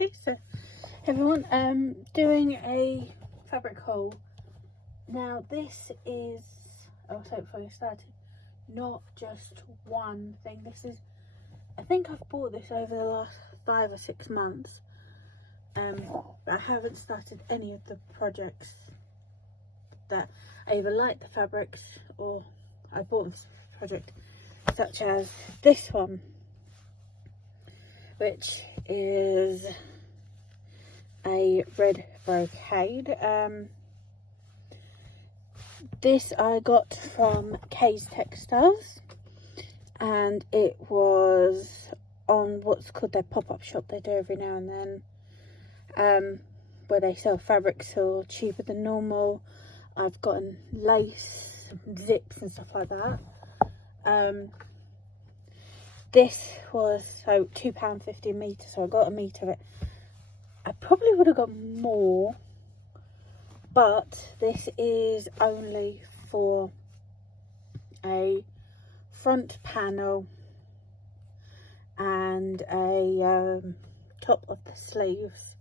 Okay, so everyone, doing a fabric haul. Now this is, I'll say before I started, not just one thing. This is, I think I've bought this over the last 5 or 6 months. I haven't started any of the projects that I either like the fabrics or I bought this project, such as this one, which is a red brocade. This I got from Kay's Textiles, and it was on what's called their pop-up shop they do every now and then, where they sell fabrics all cheaper than normal. I've gotten lace, zips and stuff like that. This was so £2.50 a metre, so I got a metre of it. I probably would have got more, but this is only for a front panel and a top of the sleeves.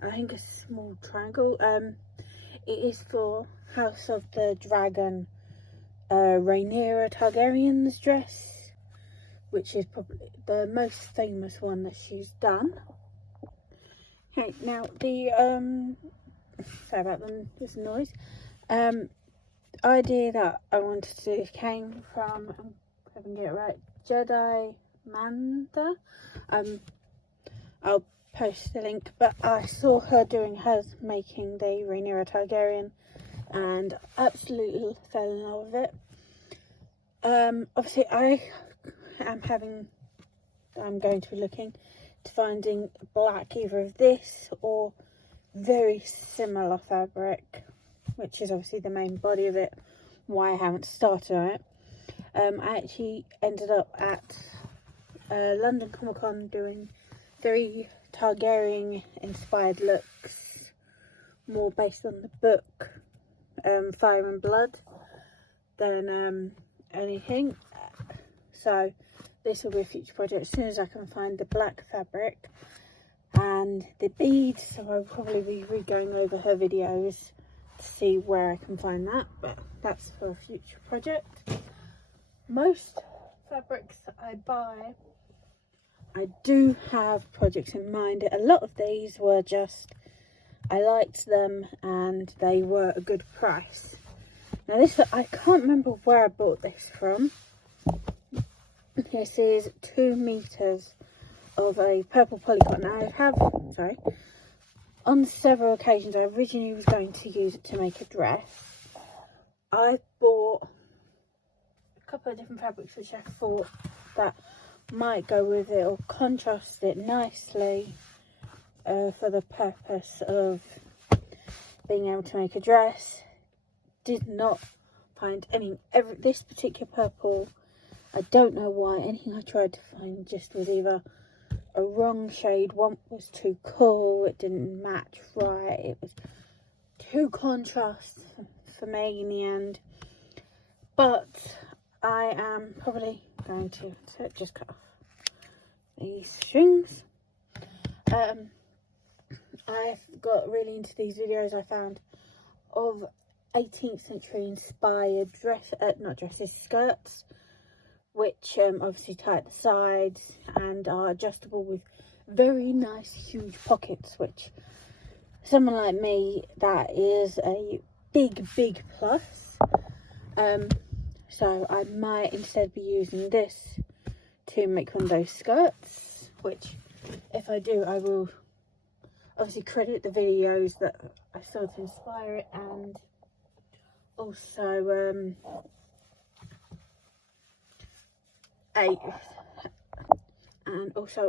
I think a small triangle. It is for House of the Dragon, Rhaenyra Targaryen's dress, which is probably the most famous one that she's done. Okay, now the sorry about this noise. Idea that I wanted to do came from, if I can get it right, Jedi Manda. I'll post the link, but I saw her doing hers, making the Rhaenyra Targaryen, and absolutely fell in love with it. Obviously I'm going to be looking to finding black, either of this or very similar fabric, which is obviously the main body of it, why I haven't started on it. I actually ended up at London Comic Con doing very Targaryen inspired looks, more based on the book Fire and Blood than anything. So this will be a future project as soon as I can find the black fabric and the beads. So I'll probably be going over her videos to see where I can find that, but that's for a future project. Most fabrics that I buy, I do have projects in mind. A lot of these were just, I liked them and they were a good price. Now this, I can't remember where I bought this from. This is 2 meters of a purple polycotton. I have, on several occasions I originally was going to use it to make a dress. I bought a couple of different fabrics which I thought that might go with it or contrast it nicely for the purpose of being able to make a dress. Did not find any, this particular purple, I don't know why, anything I tried to find just was either a wrong shade, one was too cool, it didn't match right, it was too contrast for me in the end. But I am probably going to just cut off these strings. I've got really into these videos I found of 18th century inspired skirts, which obviously tie at the sides and are adjustable with very nice huge pockets, which someone like me, that is a big plus. So I might instead be using this to make one of those skirts, which if I do, I will obviously credit the videos that I saw to inspire it, and also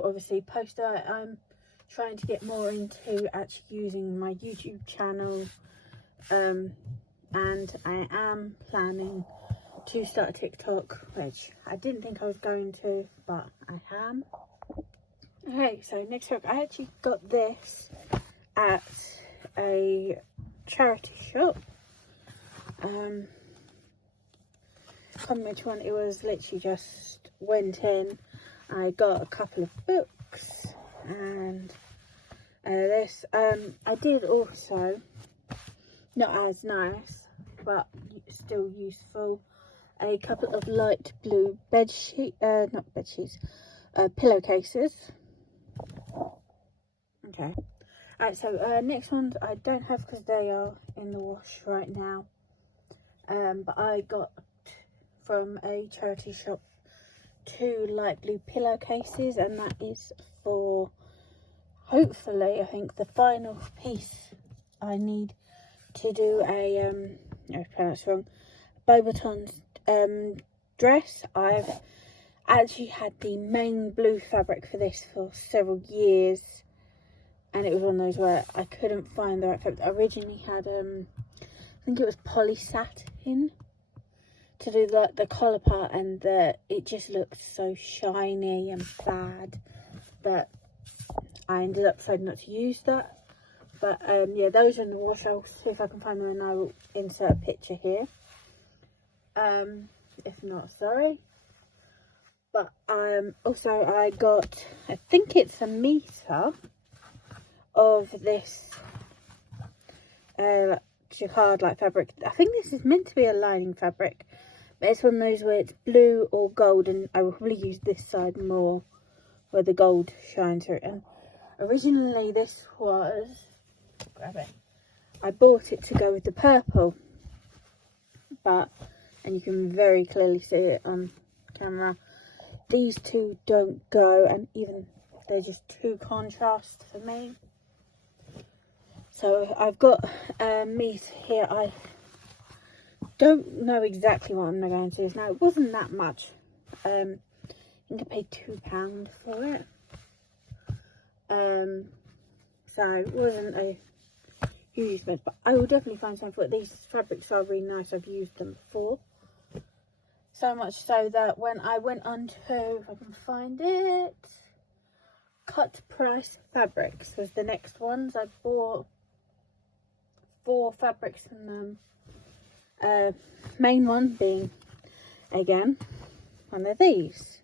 obviously post that. I'm trying to get more into actually using my YouTube channel, and I am planning to start a TikTok, which I didn't think I was going to, but I am. Okay, so next up, I actually got this at a charity shop. I can't remember which one it was. Literally just went in, I got a couple of books and this. I did also, not as nice, but still useful, a couple of light blue pillowcases. Okay. Alright, so next ones I don't have because they are in the wash right now. But I got from a charity shop 2 light blue pillowcases, and that is for, hopefully, I think the final piece I need to do a I pronounced wrong, Beauxbatons dress. I've actually had the main blue fabric for this for several years, and it was one of those where I couldn't find the right fabric. I originally had I think it was polysatin to do the collar part, and it just looked so shiny and bad that I ended up deciding not to use that. But yeah, those are in the wash. I'll see if I can find them and I will insert a picture here. If not, sorry. But also I got, I think it's a meter of this jacquard like fabric. I think this is meant to be a lining fabric, but it's one of those where it's blue or gold, and I will probably use this side more where the gold shines through. And originally this was, grab it, I bought it to go with the purple, but, and you can very clearly see it on camera, these two don't go, and even they're just too contrast for me. So I've got meat here. I don't know exactly what I'm going to use now. It wasn't that much. I think I paid £2 for it. So it wasn't a huge expense, but I will definitely find something for it. These fabrics are really nice. I've used them before. So much so that when I went on to, if I can find it, Cut Price Fabrics was the next ones. I bought 4 fabrics from them. Main one being, again, one of these.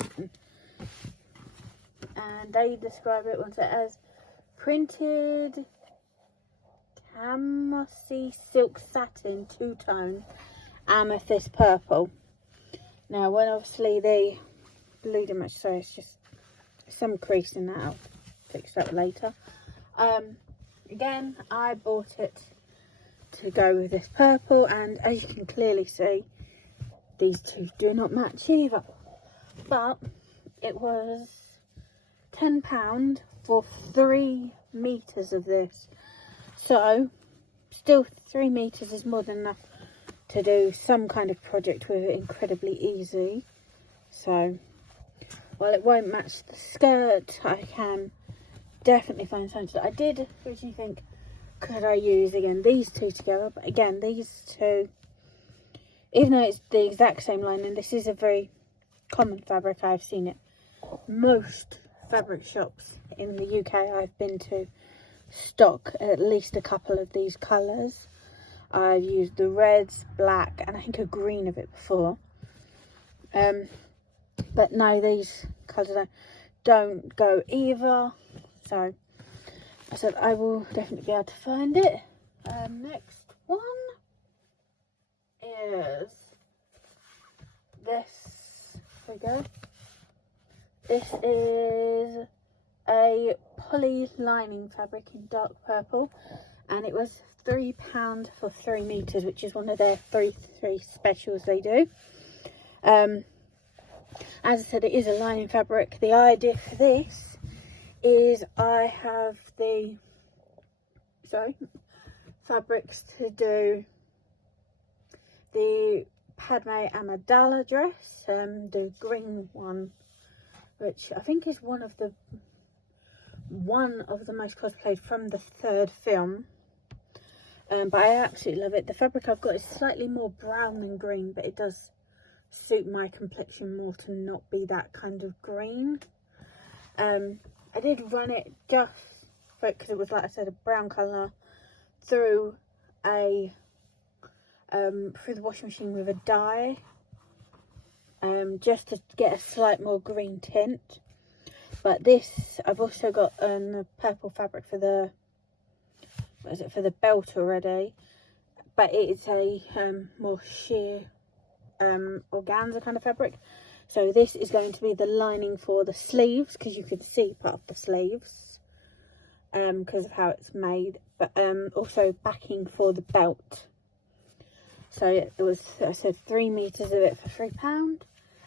And they describe it once as printed Camosi silk satin 2-tone amethyst purple. Now, when obviously the blue didn't match, so it's just some crease in that. I'll fix that later. Again, I bought it to go with this purple, and as you can clearly see, these two do not match either. But it was £10 for 3 meters of this. So, still 3 meters is more than enough to do some kind of project with it incredibly easy. So, while it won't match the skirt, I can definitely find something. I did originally think, could I use again these two together? But again, these two, even though it's the exact same lining, this is a very common fabric. I've seen it most fabric shops in the UK I've been to stock at least a couple of these colours. I've used the reds, black, and I think a green of it before. But no, these colours don't go either. So I said I will definitely be able to find it. Next one is this. There we go. This is a poly lining fabric in dark purple, and it was £3 for 3 meters, which is one of their 3 specials they do. As I said, it is a lining fabric. The idea for this is I have the fabrics to do the Padme Amidala dress, the green one, which I think is one of the most cosplayed from the 3rd film. But I absolutely love it. The fabric I've got is slightly more brown than green, but it does suit my complexion more to not be that kind of green. I did run it just because it was, like I said, a brown colour through the washing machine with a dye, just to get a slight more green tint. But this, I've also got the purple fabric for the what is it, for the belt already, but it's a more sheer organza kind of fabric. So this is going to be the lining for the sleeves, because you can see part of the sleeves because of how it's made, but also backing for the belt. So it was, I said, 3 meters of it for £3,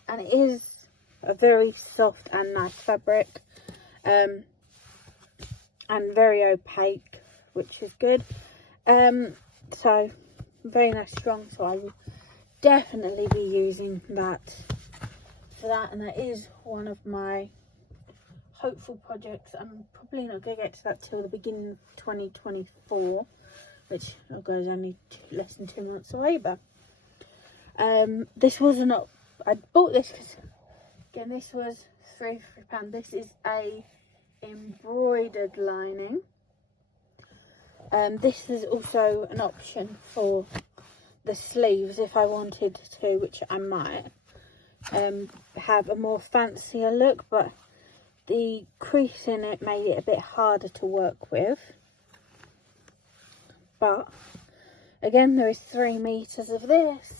and it is a very soft and nice fabric, and very opaque, which is good. So very nice, strong. So I will definitely be using that for that, and that is one of my hopeful projects. I'm probably not going to get to that till the beginning of 2024, which goes only less than 2 months away. But this was not, I bought this because, again, this was £3. This is a embroidered lining. This is also an option for the sleeves if I wanted to, which I might have a more fancier look, but the crease in it made it a bit harder to work with. But again, there is 3 meters of this,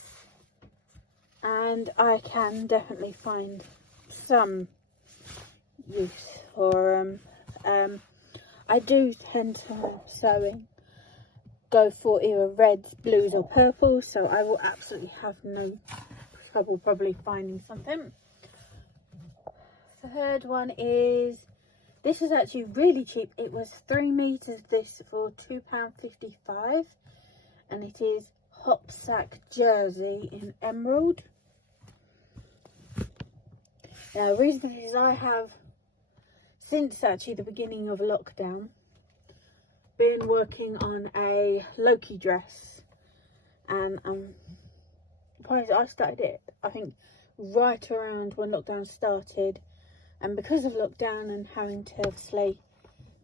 and I can definitely find some use for I do tend to sewing go for either reds, blues or purples, so I will absolutely have no trouble probably finding something. The third one is, this was actually really cheap. It was 3 meters this for £2.55, and it is Hopsack jersey in emerald. Now, the reason is I have, since actually the beginning of lockdown, been working on a Loki dress, and I started it, I think, right around when lockdown started, and because of lockdown and having to obviously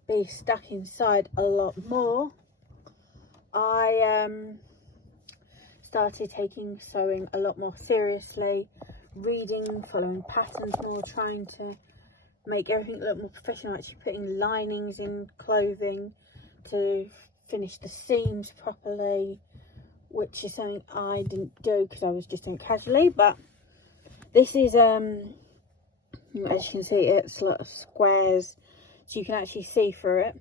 be stuck inside a lot more, I started taking sewing a lot more seriously, reading, following patterns more, trying to make everything look more professional, actually putting linings in clothing to finish the seams properly, which is something I didn't do because I was just doing it casually. But this is as you can see, it's a lot of squares, so you can actually see through it.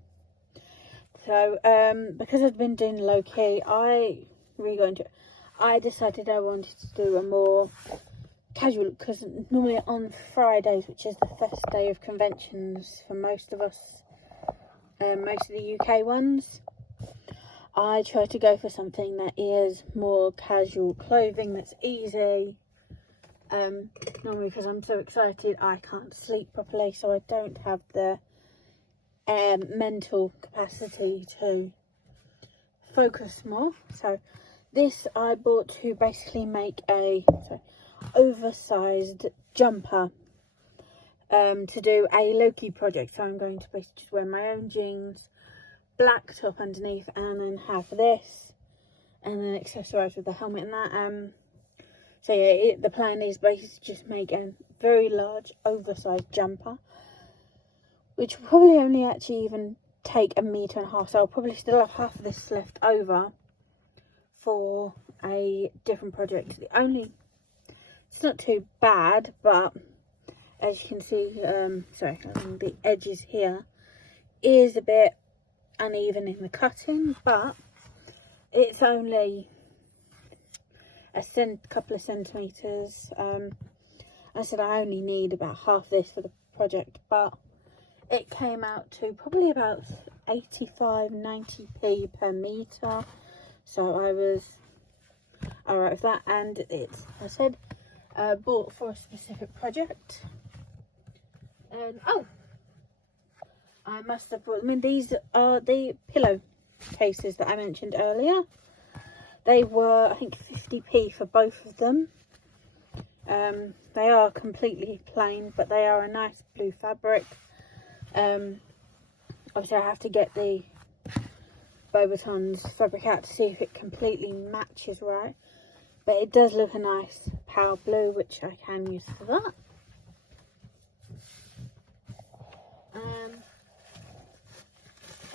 So because I've been doing low-key, I really got into it. I decided I wanted to do a more casual, because normally on Fridays, which is the first day of conventions for most of us, most of the UK ones, I try to go for something that is more casual clothing, that's easy. Normally, because I'm so excited, I can't sleep properly, so I don't have the mental capacity to focus more. So this I bought to basically make a oversized jumper to do a Loki project. So I'm going to basically just wear my own jeans, black top underneath, and then have this, and then accessorize with the helmet and that. So yeah, the plan is basically to just make a very large oversized jumper, which will probably only actually even take 1.5 meters. So I'll probably still have half of this left over for a different project. It's not too bad, but as you can see, the edges here is a bit uneven in the cutting, but it's only a couple of centimeters. I said I only need about half this for the project, but it came out to probably about 85-90p per meter, so I was alright with that. And it's, I said, bought for a specific project. And I must have brought them in. These are the pillow cases that I mentioned earlier. They were, I think, 50p for both of them. They are completely plain, but they are a nice blue fabric. Obviously I have to get the Beauxbatons fabric out to see if it completely matches right, but it does look a nice power blue, which I can use for that.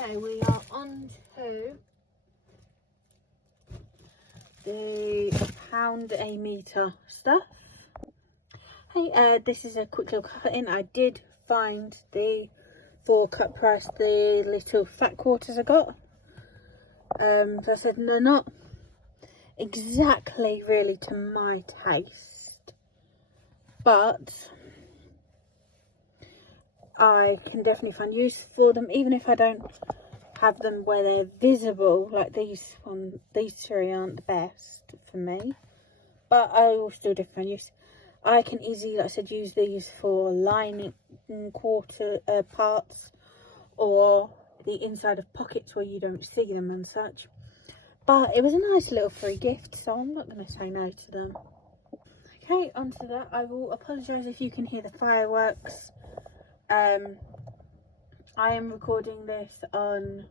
Okay, we are on to the pound a meter stuff. Hey, this is a quick little cut in. I did find the for cut price the little fat quarters I got. So I said they're not exactly really to my taste, but I can definitely find use for them, even if I don't have them where they're visible. Like these three aren't the best for me, but I will still definitely find use. I can easily, like I said, use these for lining quarter parts or the inside of pockets where you don't see them and such. But it was a nice little free gift, so I'm not going to say no to them. Okay, onto that. I will apologise if you can hear the fireworks. I am recording this on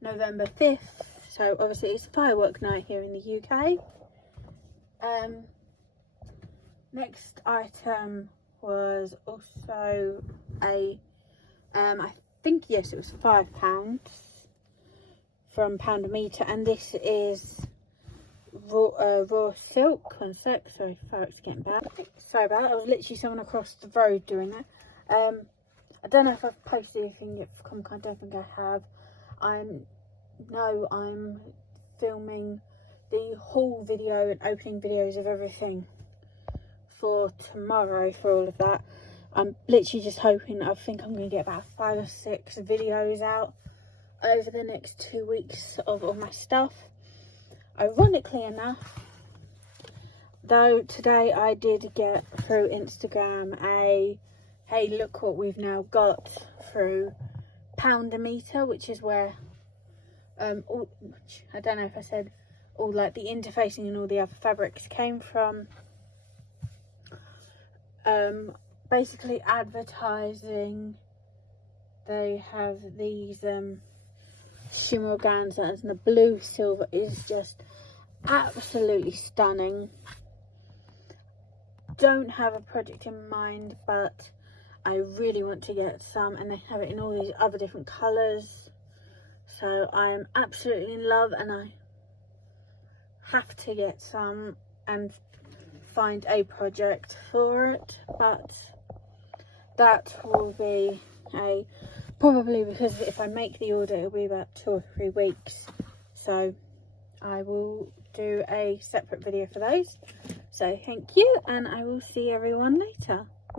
November 5th, so obviously it's firework night here in the UK. Next item was also a, I think, yes, it was £5 from Pound a Meter, and this is raw silk on silk. Sorry, fireworks getting bad. Sorry about it. I was literally someone across the road doing that. I don't know if I've posted anything yet for Comic Con. I don't think I have. I'm filming the haul video and opening videos of everything for tomorrow for all of that. I'm literally just hoping, I think I'm going to get about 5 or 6 videos out over the next 2 weeks of all my stuff. Ironically enough, though, today I did get through Instagram a, hey, look what we've now got through Pound a Meter, which is where I don't know if I said all like the interfacing and all the other fabrics came from. Basically advertising. They have these shimmer organzas, and the blue silver is just absolutely stunning. Don't have a project in mind, but I really want to get some, and they have it in all these other different colours, so I am absolutely in love, and I have to get some and find a project for it. But that will be probably, because if I make the order it'll be about 2 or 3 weeks, so I will do a separate video for those. So thank you, and I will see everyone later.